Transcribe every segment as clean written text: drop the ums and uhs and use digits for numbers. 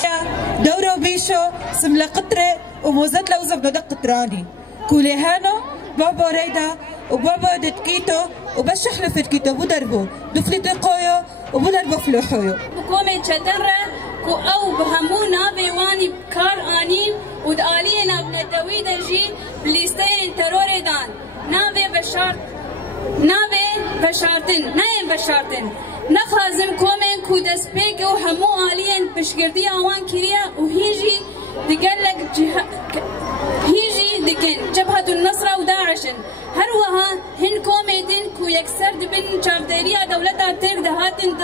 جيان دورة بيشو سملا قطرة وموزات لوزة بدق قطراني كولي هانو بابا ريدا وبابا دتكيتو وبشح لفتكيتو بدربو دفلي تقويو وبدربو فلوحويو بكومي تشترة كو أو بهمونا بيواني بكار آنين ودالينا بندوي درجي بليستين تروري دان نابي بشارتن نخازم كومين كو دسبيك وهمو آليا بشكردية وان كريا وهيجي دقلق هيجي دكن جبهة النصرة وداعشن هروها هن كوميدين كو يكسر دبن شافديريا دولتا تير دهاتن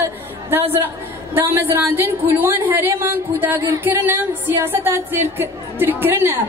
دامزراندن كلوان هريمان كو داقر كرنا سياستا تركرنا